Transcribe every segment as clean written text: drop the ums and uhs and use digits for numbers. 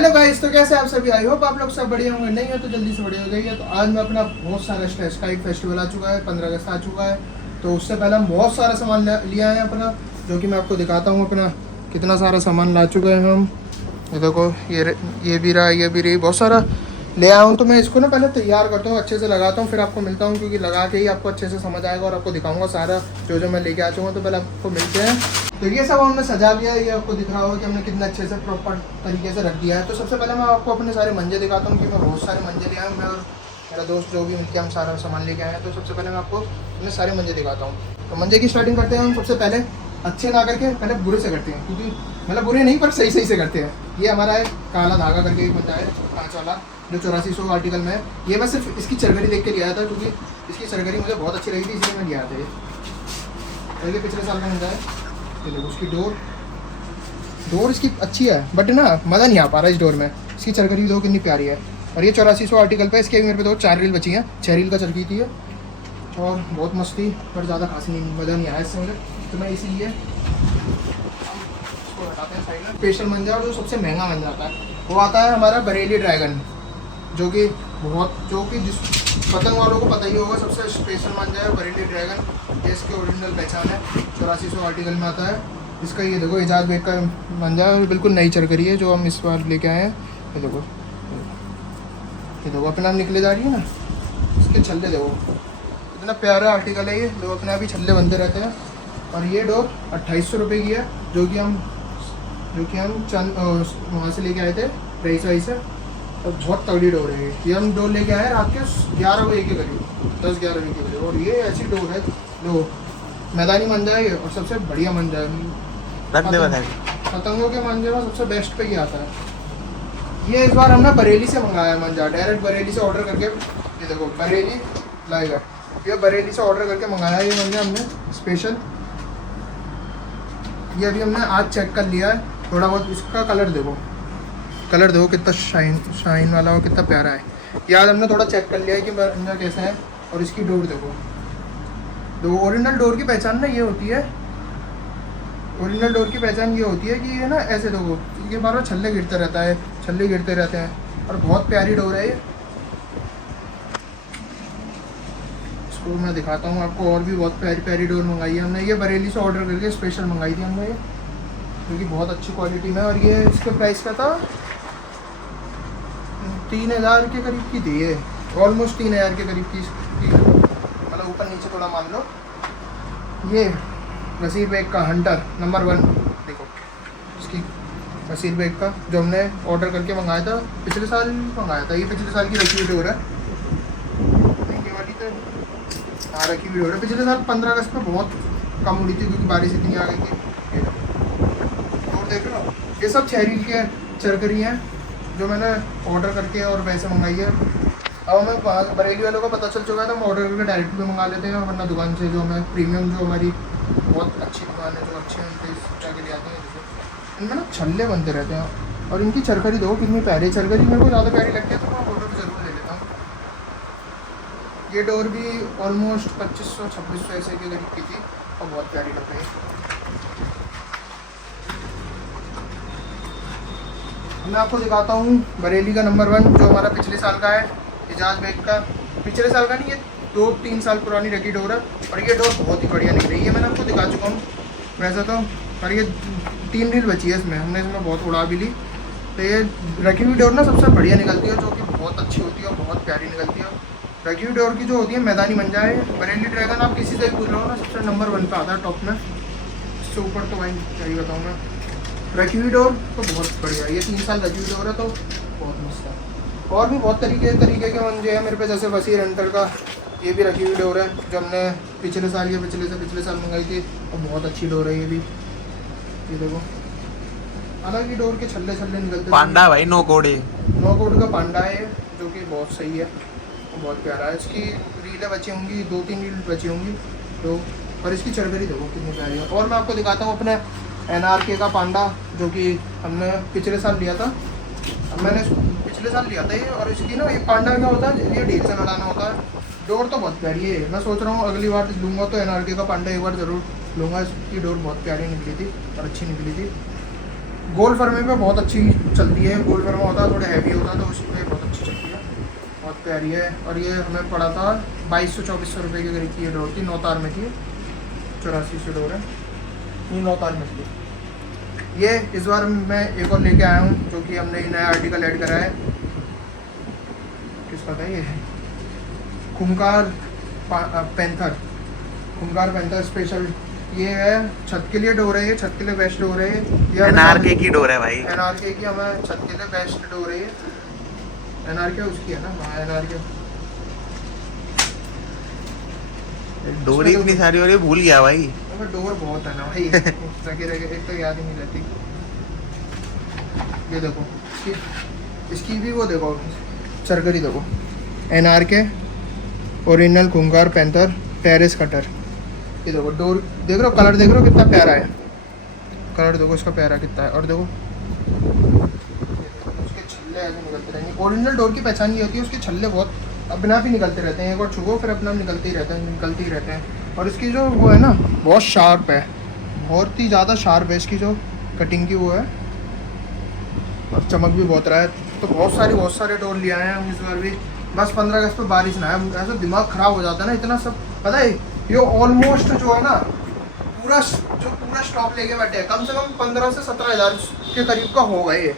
Hello guys, तो कैसे आप सभी? आई होप आप लोग सब बढ़िया होंगे। नहीं है तो जल्दी से बढ़िया हो जाइए। तो आज मैं अपना बहुत सारा स्काइट फेस्टिवल आ चुका है, 15 अगस्त आ चुका है। तो उससे पहले हम बहुत सारा सामान लिया है अपना, जो कि मैं आपको दिखाता हूँ अपना कितना सारा सामान ला चुके हैं हम। ये देखो, ये भी रहा, ये भी रही, बहुत सारा ले आया हूँ। तो मैं इसको ना पहले तैयार करता हूँ, अच्छे से लगाता हूँ, फिर आपको मिलता हूँ, क्योंकि लगा के ही आपको अच्छे से समझ आएगा और आपको दिखाऊंगा सारा जो मैं लेके आ चुका हूँ। तो पहले आपको मिलते हैं। तो ये सब हमने सजा लिया है, ये आपको दिख रहा होगा कि हमने कितना अच्छे से प्रॉपर तरीके से रख दिया है। तो सबसे पहले मैं आपको अपने सारे मंजे दिखाता हूँ कि मैं बहुत सारे मंजे ले आया हूँ। मैं और मेरा दोस्त जो भी मिलकर हम सारा सामान लेके आए हैं। तो सबसे पहले मैं आपको अपने सारे मंजे दिखाता हूँ। तो मंजे की स्टार्टिंग करते हैं हम सबसे पहले अच्छे ना करके पहले बुरे से करते हैं, क्योंकि मतलब बुरे नहीं पर सही से करते हैं। ये हमारा है काला धागा करके एक बनता है, कांच वाला, जो 8400 आर्टिकल में है। ये मैं सिर्फ इसकी चरगरी देख के लिया था, क्योंकि इसकी चरगरी मुझे बहुत अच्छी लगी थी, इसलिए मैं लिया था ये पिछले साल का मिलता है। ये देखो, उसकी डोर इसकी अच्छी है, बट ना मज़ा नहीं आ पा रहा इस डोर में। इसकी चरगरी दो कितनी प्यारी है। और ये 8400 आर्टिकल पे, इसके मेरे पे दो 4 रील बची हैं, 6 रील का चरखी थी है। और बहुत मस्ती, पर ज़्यादा खास नहीं, मज़ा नहीं आया इससे मुझे। तो मैं इसीलिए इसको हटाते हैं साइड में। स्पेशल मंजा, और जो सबसे महंगा मंजा आता है वो आता है हमारा बरेली ड्रैगन, जो कि जिस पतंग वालों को पता ही होगा, सबसे स्पेशल मंजा है बरेली ड्रैगन। ये इसकी ओरिजिनल पहचान है, 8400 आर्टिकल में आता है। इसका ये देखो, एजाज बेग का मंजा है, बिल्कुल नई चरखरी है जो हम इस बार लेके आए हैं। ये देखो, ये देखो अपने आप निकले जा रही है ना, इसके छल्ले देखो, इतना प्यारा आर्टिकल है ये, जो अपने आप ही छल्ले बनते रहते हैं। और ये डोर 2800 रुपये की है, जो कि हम चंद वहाँ से लेके आए थे, रईस से। और बहुत तगड़ी डोर है ये हम डोर लेके आए रात के 11 बजे के करीब, 10-11 बजे के करीब। और ये ऐसी डोर है जो मैदानी मंजा है और सबसे बढ़िया मंजा है। पतंगों के मंजे में सबसे बेस्ट पे ही आता है ये। इस बार हमने बरेली से मंगाया है मंजा, डायरेक्ट बरेली से ऑर्डर करके। ये देखो, बरेली लाएगा, ये बरेली से ऑर्डर करके मंगाया है ये मंजा हमने स्पेशल। ये अभी हमने आज चेक कर लिया है थोड़ा बहुत। इसका कलर देखो कितना शाइन वाला और कितना प्यारा है। ये आज हमने थोड़ा चेक कर लिया है कि मंजा कैसा है। और इसकी डोर देखो, ओरिजिनल डोर की पहचान ना ये होती है, ओरिजिनल डोर की पहचान ये होती है कि ये ना ऐसे देखो, ये बार छल्ले गिरते रहते हैं। और बहुत प्यारी डोर है ये। इसको मैं दिखाता हूँ आपको, और भी बहुत प्यारी प्यारी डोर मंगाई है हमने। ये बरेली से ऑर्डर करके स्पेशल मंगाई थी हमने ये, क्योंकि बहुत अच्छी क्वालिटी में। और ये इसके प्राइस का था 3000 के करीब की थी ये, ऑलमोस्ट 3000 के करीब की, मतलब ऊपर नीचे थोड़ा मान लो। ये नसीर बेग का हंटर नंबर 1 देखो, इसकी नसीर बेग का जो हमने ऑर्डर करके मंगाया था, पिछले साल मंगाया था। ये पिछले साल की रखी हुई डोर है, ये वाली तो हाँ रखी हुई डोर है। पिछले साल 15 अगस्त में बहुत कम उड़ी थी, क्योंकि बारिश इतनी आ गई थी। डोर देख रहे हो, ये सब 6 रील के चरखरी हैं जो मैंने ऑर्डर करके और वैसे मंगाई है। अब हमें बरेली वालों को पता चल चुका है, तो हम ऑर्डर करके डायरेक्ट भी मंगा लेते हैं, वरना दुकान से जो हमें प्रीमियम, जो हमारी बहुत अच्छी दुकान है, जो अच्छे के लिए आते हैं, जैसे इनमें ना छल्ले बनते रहते हैं। और इनकी चरखरी दो कितनी प्यारी, चरखरी मेरे को ज़्यादा प्यारी लगती है, तो मैं ऑर्डर ज़रूर ले लेता हूँ। ये डोर भी ऑलमोस्ट 2500-2600 ऐसे के करीब की थी, और बहुत प्यारी लग रही है। मैं आपको दिखाता हूँ बरेली का नंबर 1, जो हमारा पिछले साल का है, एजाज बेग का। पिछले साल का नहीं, ये 2-3 साल पुरानी रखी डोर है। और ये डोर बहुत ही बढ़िया निकली है, ये मैंने आपको दिखा चुका हूँ वैसे तो। और ये 3 रील बची है इसमें, हमने इसमें बहुत उड़ा भी ली। तो ये रखी हुई डोर ना सबसे बढ़िया निकलती है, जो कि बहुत अच्छी होती है और बहुत प्यारी निकलती है। रखी हुई डोर की जो होती है मैदानी मंजा है, बरेली ड्रैगन, आप किसी से भी पूछ लो ना, सबसे नंबर 1 पे आता है टॉप में। इससे ऊपर तो भाई क्या ही बताऊँ मैं। रखी हुई डोर तो बहुत बढ़िया है, ये 3 साल रखी हुई डोर है, तो बहुत मस्त है। और भी बहुत तरीके के मंजे हैं मेरे पे, जैसे वसीर हंटर का, ये भी रखी हुई डोर है, जो हमने पिछले साल या पिछले साल मंगाई थी, और बहुत अच्छी डोर है ये भी। ये देखो, अलग ही डोर के छल्ले निकलते। पांडा भाई, नो कोड का पांडा है, जो कि बहुत सही है, बहुत प्यारा है। इसकी रीलें बची होंगी, 2-3 रील बची होंगी तो। और इसकी चरखरी देखो कितनी प्यारी है। और मैं आपको दिखाता हूँ अपने NRK का पांडा, जो कि हमने पिछले साल लिया था। मैंने पिछले साल लिया था ये। और इसकी ना, ये पांडा क्या होता है, ये ढील से लड़ाना होता है। डोर तो बहुत प्यारी है, मैं सोच रहा हूँ अगली बार लूँगा तो NRK का पांडा एक बार ज़रूर लूँगा। इसकी डोर बहुत प्यारी निकली थी और अच्छी निकली थी। गोल फर्मे पे बहुत अच्छी चलती है। गोल फर्मा होता है थोड़ा हैवी होता है तो उसी पे बहुत अच्छी चलती है, बहुत प्यारी है। और ये हमें पड़ा था 2200-2400 रुपये के करीब की ये डोर थी, 9 तार में थी, 84 से डोर है, ये 9 तार में थी। ये इस बार मैं एक और लेके आया हूँ जो कि हमने नया आर्टिकल ऐड करा है, किसका था ये, खूंखार पैंथर, खूंखार पैंथर स्पेशल। ये है छत के लिए डोर है, ये छत के लिए बेस्ट डोर है। ये एनआरके की डोर है भाई, एनआरके की हमें छत के लिए बेस्ट डोर है ये। एनआरके उसकी है ना, हाँ एनआरके। डोर ही इतनी सारी हो रही है, भूल गया भाई। डोर बहुत है ना भाई, एक तो याद ही नहीं रहती। ये देखो इसकी भी वो देखो सरकरी देखो, एनआरके ओरिजिनल खूंखार पैंथर पेरिस कटर। ये देखो डोर देख रहे हो, कलर देख रहे हो कितना प्यारा है, कलर देखो इसका प्यारा कितना है। और देखो उसके छल्ले ऐसे निकलते रहेंगे। ओरिजिनल डोर की पहचान ये होती है, उसके छल्ले बहुत अपने आप ही निकलते रहते हैं, एक बार छुओ फिर अपने आप निकलते ही रहते हैं। और इसकी जो वो है ना बहुत शार्प है, बहुत ही ज़्यादा शार्प है इसकी जो कटिंग की वो है, और चमक भी बहुत रहा है। तो बहुत सारे डोर ले आए हैं हम इस बार भी। बस 15 अगस्त पर बारिश ना है, ऐसा दिमाग ख़राब हो जाता है ना इतना सब। पता है ये ऑलमोस्ट जो है ना पूरा स्टॉक लेके बैठे हैं, कम से कम 15 से 17 हज़ार के करीब का होगा ये,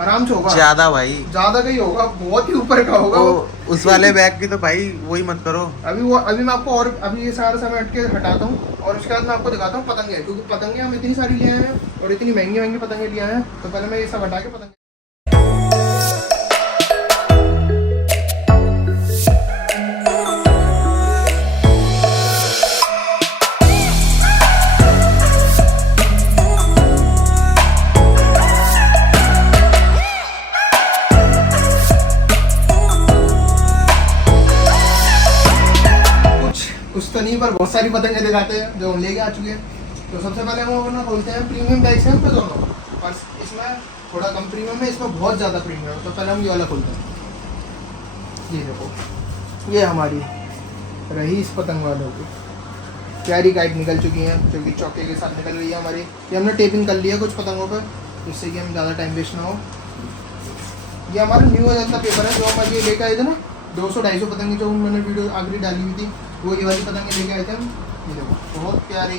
आराम से होगा। ज्यादा भाई, ज़्यादा का ही होगा, बहुत ही ऊपर का होगा वो। उस वाले बैग की तो भाई वही मत करो। अभी मैं आपको, और अभी ये सारा समेट के हटाता हूँ और उसके बाद मैं आपको दिखाता हूँ पतंगे, क्योंकि पतंगे हम इतनी सारी ले आए हैं और इतनी महंगी पतंगे ले आए हैं। तो पहले मैं ये सब हटा के पतंगे, कुछ तो नहीं पर बहुत सारी पतंगे दिखाते हैं जो हम लेके आ चुके हैं। तो सबसे पहले हम अपना खोलते हैं, प्रीमियम बैग्स हैं पे दोनों, और इसमें थोड़ा कम प्रीमियम है, इसमें बहुत ज़्यादा प्रीमियम है। तो पहले हम ये वाला खोलते हैं। ये देखो, ये हमारी रही इस पतंग वालों की प्यारी गाइड निकल चुकी हैं, जो कि चौके के साथ निकल रही है हमारी। ये हमने टेपिंग कर लिया कुछ पतंगों पर, जिससे कि हम ज़्यादा टाइम वेस्ट ना हो। ये हमारा न्यू अजंता पेपर है, जो हम अभी लेके आए थे ना 200-250 पतंगे, जो मैंने वीडियो आखिरी डाली हुई थी, वो ये वाली पतंगे लेके आए थे हम। ये देखो बहुत प्यारी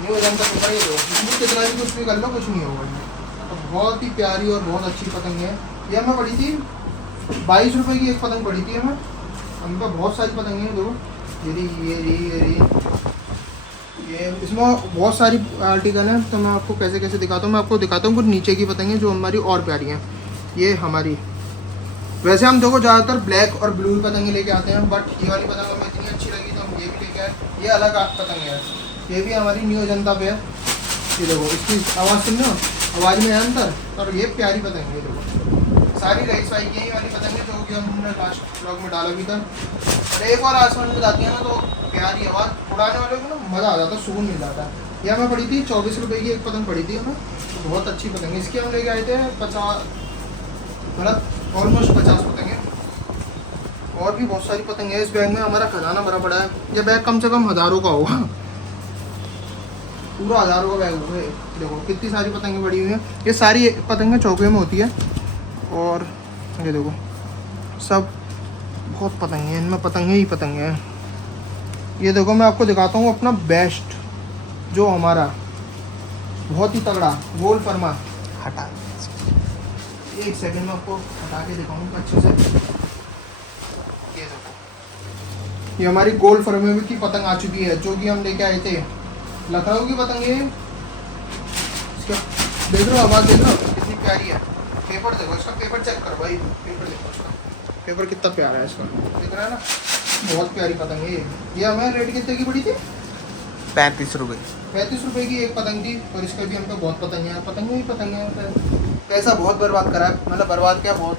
न्यू अजंता पेपर है, ये देखो इसमें कितना भी कुछ भी कर लो कुछ नहीं होगा। तो बहुत ही प्यारी और बहुत अच्छी पतंग है। ये हमें पड़ी थी 22 रुपये की एक पतंग पड़ी थी हमें। हम पे बहुत सारी पतंगे हैं, देखो ये इसमें बहुत सारी आर्टिकल हैं। तो मैं आपको कैसे कैसे दिखाता हूँ, मैं आपको दिखाता हूँ कुछ नीचे की पतंगे जो हमारी और प्यारी हैं। ये हमारी, वैसे हम देखो ज़्यादातर ब्लैक और ब्लू पतंगे लेके आते हैं, बट ये वाली पतंग हमें इतनी अच्छी लगी तो हम ये भी लेके आए। ये अलग पतंग है, ये भी हमारी न्यू अजंता पे है। ये देखो इसकी आवाज़ सुन लो, आवाज़ में है अंतर। और ये प्यारी पतंग है, देखो सारी रईस भाई की वाली पतंग है, जो कि हमने लास्ट ब्लॉग में डाला भी था। और एक और आसमान में जाती है ना तो प्यारी आवाज़, उड़ाने वाले को ना मज़ा आ जाता, सुकून मिल जाता है। ये हमें पड़ी थी 24 रुपये की एक पतंग पड़ी थी हमें, तो बहुत अच्छी पतंग है। इसकी हम लेके आए थे 50, मतलब ऑलमोस्ट 50 पतंगे। और भी बहुत सारी पतंगे हैं इस बैग में, हमारा खजाना भरा पड़ा है। ये बैग कम से कम हज़ारों का होगा, पूरा हज़ारों का बैग होगा। देखो कितनी सारी पतंगे पड़ी हुई हैं। ये सारी पतंगे चौके में होती है। और ये देखो सब बहुत पतंगे हैं, इनमें पतंगे ही पतंगे हैं। ये देखो मैं आपको दिखाता हूँ अपना बेस्ट, जो हमारा बहुत ही तगड़ा गोल फर्मा। हटा, एक सेकंड में आपको हटा के दिखाऊंगा अच्छे से। ये देखो, ये हमारी गोल फर्मे की पतंग आ चुकी है, जो कि हम लेके आए थे लखनऊ की पतंग है। इसका देख रहे हो, आवाज़ देख रहे हो कितनी प्यारी है। पेपर देखो इसका, पेपर चेक करो भाई, पेपर देखो इसका, पेपर कितना प्यारा है इसका, दिख रहा है ना, बहुत प्यारी पतंग है। ये हमें रेट कितने की पड़ी थी? 35 रुपये। 35 रुपये की एक पतंग थी। और इसका भी हम पे बहुत पतंग है, पतंगे ही पतंग है। पैसा बहुत बर्बाद करा है, मतलब बर्बाद क्या, बहुत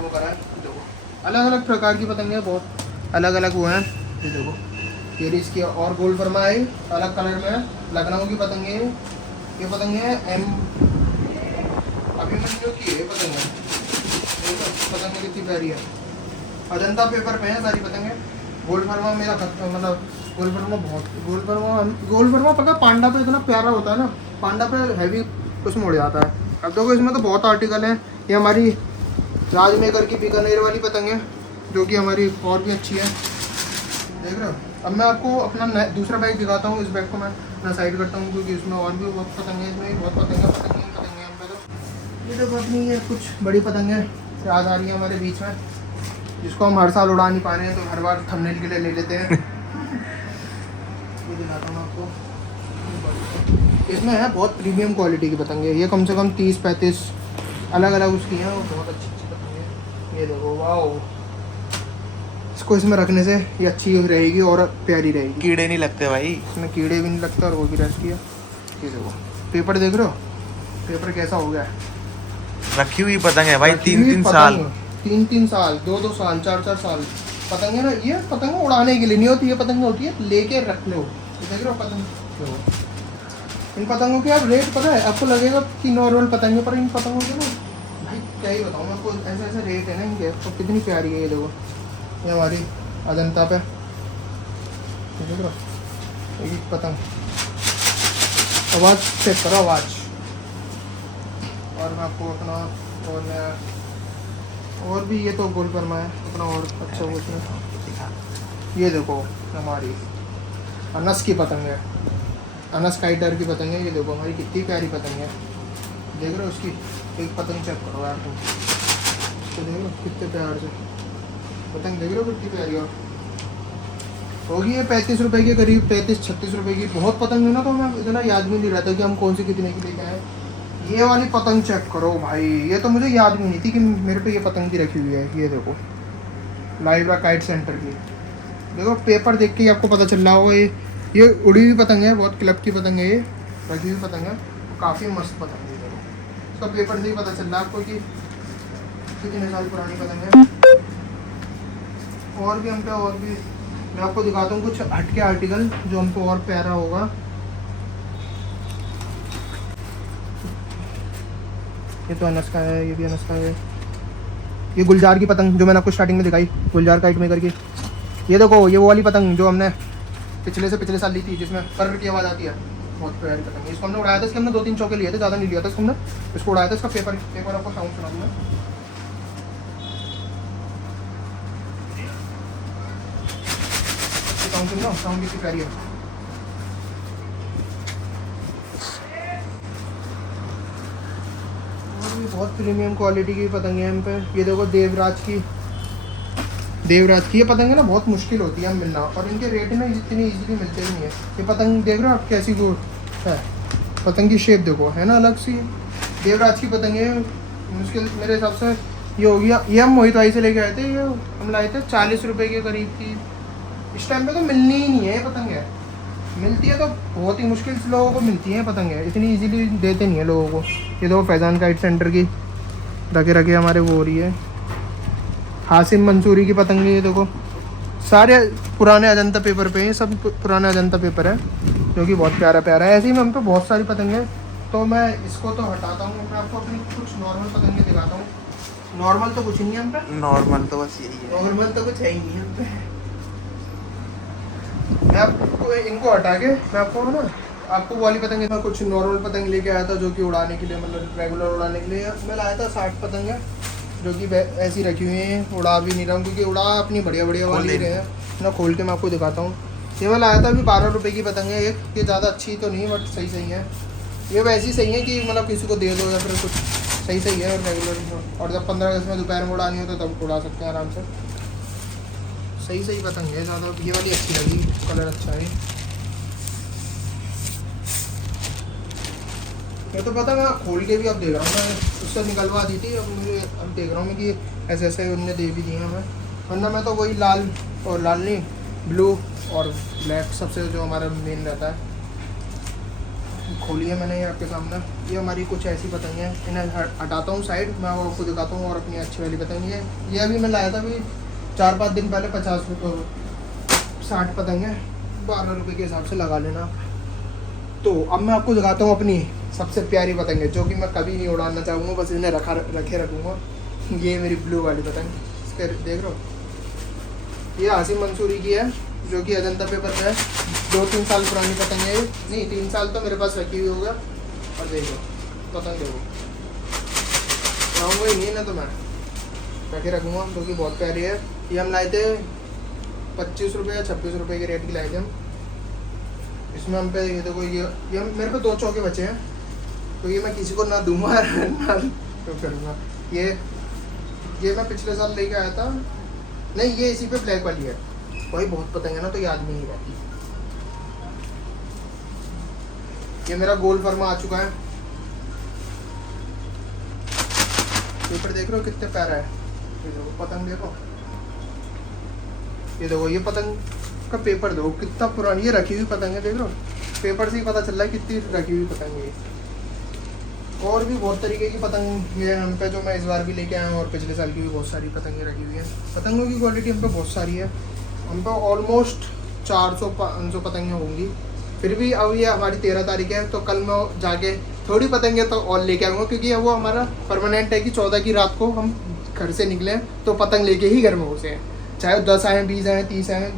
वो करा है। देखो अलग अलग प्रकार की पतंगे हैं, बहुत अलग अलग वो हैं। ये देखो ये इसकी और गोल फर्मा है, अलग कलर में है, लखनऊ की पतंगे है। ये पतंगे है अभिमन्यु की है पतंगे, पतंगे कितनी प्यारी है। अजंता पेपर पे है सारी पतंगे। गोल फर्मा मेरा मतलब गोल फर्मा पता पांडा पे इतना प्यारा होता है ना, पांडा पे हैवी उसमें उड़ जाता है। अब देखो इसमें तो बहुत आर्टिकल हैं। ये हमारी राजमेकर की बीकानेर वाली पतंग है जो कि हमारी और भी अच्छी है, देख रहे हो। अब मैं आपको अपना दूसरा बैग दिखाता हूँ। इस बैग को मैं अपना साइड करता हूँ क्योंकि इसमें और भी बहुत पतंग है, इसमें भी बहुत पतंग है हम पे। तो ये देखो अपनी ये कुछ बड़ी पतंगें याद आ रही है हमारे बीच में, जिसको हम हर साल उड़ा नहीं पा रहे हैं, तो हर बार थंबनेल के लिए ले लेते हैं। ये दिखाता हूँ आपको, इसमें है बहुत प्रीमियम क्वालिटी की पतंग है। ये कम से कम 30-35 अलग अलग उसकी हैं, वो बहुत अच्छी अच्छी पतंग है। ये देखो वाओ, इसको इसमें रखने से ये अच्छी रहेगी और प्यारी रहेगी। कीड़े नहीं लगते भाई इसमें कीड़े भी नहीं लगते और वो भी रेस्ट किया। ये देखो पेपर देख रहे हो, पेपर कैसा हो गया है। रखी हुई पतंग है भाई, 3-3 पतंग, साल 3-3 साल, 2-2 साल, 4-4 साल पतंग है ना। ये पतंग उड़ाने के लिए नहीं होती, ये पतंग होती है लेके रख लो। ये देख रहे हो पतंग, इन पतंगों के आप रेट पता है, आपको लगेगा कि नॉर्मल पतंग है, पर इन पतंगों के ना भाई क्या ही बताऊँ मैं आपको, ऐसे ऐसे रेट है ना इनके। तो कितनी प्यारी है ये देखो, ये हमारी अजंता पे देख रहे हो एक पतंग, आवाज़ चेक करो आवाज़। और मैं आपको अपना और भी, ये तो गोल परमा है अपना और अच्छा वो उसमें। ये देखो हमारी अनस की पतंग है, अनस काइटर की पतंग है। ये देखो हमारी कितनी प्यारी पतंग है, देख रहे हो उसकी एक पतंग चेक करो यार तुम, तो देख लो कितने प्यार से पतंग, देख रहे हो कितनी प्यारी। और होगी ये 35 रुपए के करीब, 35-36 रुपए की। बहुत पतंग है ना, तो मैं इतना याद भी नहीं रहता कि हम कौन सी कितने की लेके आए। ये वाली पतंग चेक करो भाई, ये तो मुझे याद भी नहीं थी कि मेरे पे ये पतंग भी रखी हुई है। ये देखो लाइब्रा काइट सेंटर की, देखो पेपर देख के ही आपको पता चल रहा होगा ये उड़ी हुई पतंग है, बहुत क्लब की पतंग है, ये रखी हुई पतंग है, काफ़ी मस्त पतंग है। देखो इसका पेपर से ही पता चल रहा है आपको कि कितने साल पुरानी पतंग है। और भी हम पे, और भी मैं आपको दिखाता हूँ कुछ हटके आर्टिकल जो हमको और प्यारा होगा। ये तो अनस का है, ये भी अनस का है। ये गुलजार की पतंग जो मैंने आपको स्टार्टिंग में दिखाई, गुलजार काइट मेकर की। ये देखो ये वो वाली पतंग जो हमने पिछले साल ली थी, जिसमें पर्र की आवाज़ आती है, बहुत प्यारी पतंग है। इसको हमने उड़ाया था, इसके हमने 2-3 चौके लिए थे, ज़्यादा नहीं लिया था इसको हमने। इसको उड़ाया था, इसका पेपर आपको साउंड सुना दूँगा। साउंड सुन लो, साउंड कितनी प्यारी है। बहुत प्रीमियम क्वालिटी की पतंग है हम पे। ये देखो देवराज की ये पतंग है ना, बहुत मुश्किल होती है मिलना, और इनके रेट में इतनी इजीली मिलते भी नहीं है। ये पतंग देख रहे हो आप कैसी वो है, पतंग की शेप देखो है ना अलग सी। देवराज की पतंग है, मुश्किल मेरे हिसाब से ये हो गया। ये हम मोहित भाई से लेके आए थे, ये हम लाए थे 40 रुपये के करीब की। इस टाइम पे तो मिलनी ही नहीं है ये पतंग है, मिलती है तो बहुत ही मुश्किल से लोगों को मिलती है पतंग है, इतनी इजीली देते नहीं है लोगों को। ये देखो फैज़ान काइट सेंटर की रखे हमारे वो हो रही है। हासिम मंसूरी की पतंग है, ये देखो सारे पुराने अजंता पेपर पे हैं, सब पुराने अजंता पेपर है जो कि बहुत प्यारा है। ऐसे ही हम पे बहुत सारी पतंग है, तो मैं इसको तो हटाता हूँ, मैं आपको अपनी कुछ नॉर्मल पतंगें दिखाता हूँ। नॉर्मल तो कुछ नहीं है हम पे, नॉर्मल तो बस यही है, नॉर्मल तो कुछ है ही नहीं हम पे। मैं आपको इनको हटा के मैं आपको ना आपको वाली पतंग, मैं कुछ नॉर्मल पतंग लेके आया था जो कि उड़ाने के लिए, मतलब रेगुलर उड़ाने के लिए मैं लाया था 60 पतंग है जो कि ऐसी रखी हुई हैं, उड़ा भी नहीं रहा हूँ क्योंकि उड़ा अपनी बढ़िया वाली रहे हैं ना। खोल के मैं आपको दिखाता हूँ। ये मैं लाया था अभी 12 रुपये की पतंग है एक, ये ज़्यादा अच्छी तो नहीं बट सही है। ये वैसी सही है कि मतलब किसी को दे दो या फिर कुछ सही है रेगुलर, और जब 15 अगस्त में दोपहर में उड़ानी हो तो तब उड़ा सकते हैं आराम से। सही पतंग है ज़्यादा, ये वाली अच्छी लगी, कलर अच्छा है। मैं तो पता मैं खोल के भी अब देख रहा हूँ, मैं उससे निकलवा दी थी, अब देख रहा हूँ मैं कि ऐसे उनने दे भी दिए हमें, वरना मैं तो वही लाल नहीं ब्लू और ब्लैक सबसे जो हमारा मेन रहता है। खोली है मैंने ये आपके सामने। ये हमारी कुछ ऐसी पतंग है, इन्हें हटाता हूँ साइड, मैं आपको दिखाता हूँ। और अपनी अच्छी वाली पतंग ये अभी मैं लाया था अभी 4-5 दिन पहले, 50 रुपये 60 पतंग है, 12 रुपये के हिसाब से लगा लेना। तो अब मैं आपको दिखाता हूँ अपनी सबसे प्यारी पतंग है जो कि मैं कभी नहीं उड़ाना चाहूँगा, बस इन्हें रखे रखूँगा। ये मेरी ब्लू वाली पतंग, इसके देख रहे हो, ये हासिम मंसूरी की है जो कि अजंता पेपर पे है। 2-3 साल पुरानी पतंग है ये, नहीं 3 साल तो मेरे पास रखी हुई होगा। और देखो पतंग देखो, लाऊंगा ही नहीं ना तो मैं रखे रखूँगा, क्योंकि बहुत प्यारी है। ये हम लाए थे 25 रुपये या 26 रुपये के रेट की लाए थे हम। इसमें हम पे ये देखो, ये मेरे पे 2 चौके बचे हैं, तो ये मैं किसी को ना दूंगा ना तो करूँगा। ये मैं पिछले साल लेके आया था, नहीं ये इसी पे ब्लैक वाली है। वही बहुत पतंग है ना, तो याद नहीं रहती। ये मेरा गोल फर्मा आ चुका है। पेपर देख रहे हो कितने प्यारा है, ये देखो पतंग देखो, ये देखो ये पतंग का पेपर देखो कितना पुरानी, ये रखी हुई पतंग है, देख रहे हो पेपर से ही पता चल रहा है कितनी रखी हुई पतंग है। और भी बहुत तरीके की पतंग ये हम पे, जो मैं इस बार भी लेके आया हूँ, और पिछले साल की भी बहुत सारी पतंगें रखी हुई हैं। पतंगों की क्वालिटी हम पे बहुत सारी है, हम पे ऑलमोस्ट 400-500 पतंगें होंगी। फिर भी अब ये हमारी 13 तारीख है, तो कल मैं जाके थोड़ी पतंगें तो और लेके आऊँगा, क्योंकि वो हमारा परमानेंट है कि 14 की रात को हम घर से निकले तो पतंग लेके ही घर में घुसे हैं, चाहे 10 आएँ, 20 आएँ, 30 आएँ,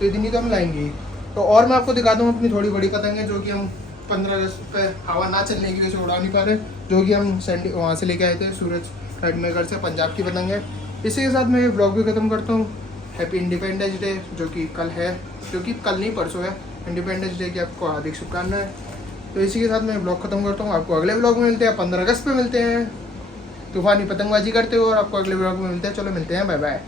तो इतनी तो हम लाएंगे ही। तो और मैं आपको दिखा दूँ अपनी थोड़ी बड़ी पतंगें, जो कि हम 15 अगस्त पे हवा ना चलने की वजह से उड़ा नहीं पा रहे, जो कि हम वहाँ से लेके आए थे सूरज हेडमेकर से, पंजाब की पतंग है। इसी के साथ मैं ये ब्लॉग भी ख़त्म करता हूँ। हैप्पी इंडिपेंडेंस डे, जो कि कल है, जो कि कल नहीं परसों है। इंडिपेंडेंस डे की आपको हार्दिक शुभकामनाएं। तो इसी के साथ मैं ब्लॉग खत्म करता हूँ। आपको अगले ब्लॉग में मिलते हैं, 15 अगस्त पे मिलते हैं, तूफानी पतंगबाजी करते हो, और आपको अगले ब्लॉग में मिलते हैं। चलो मिलते हैं, बाय बाय।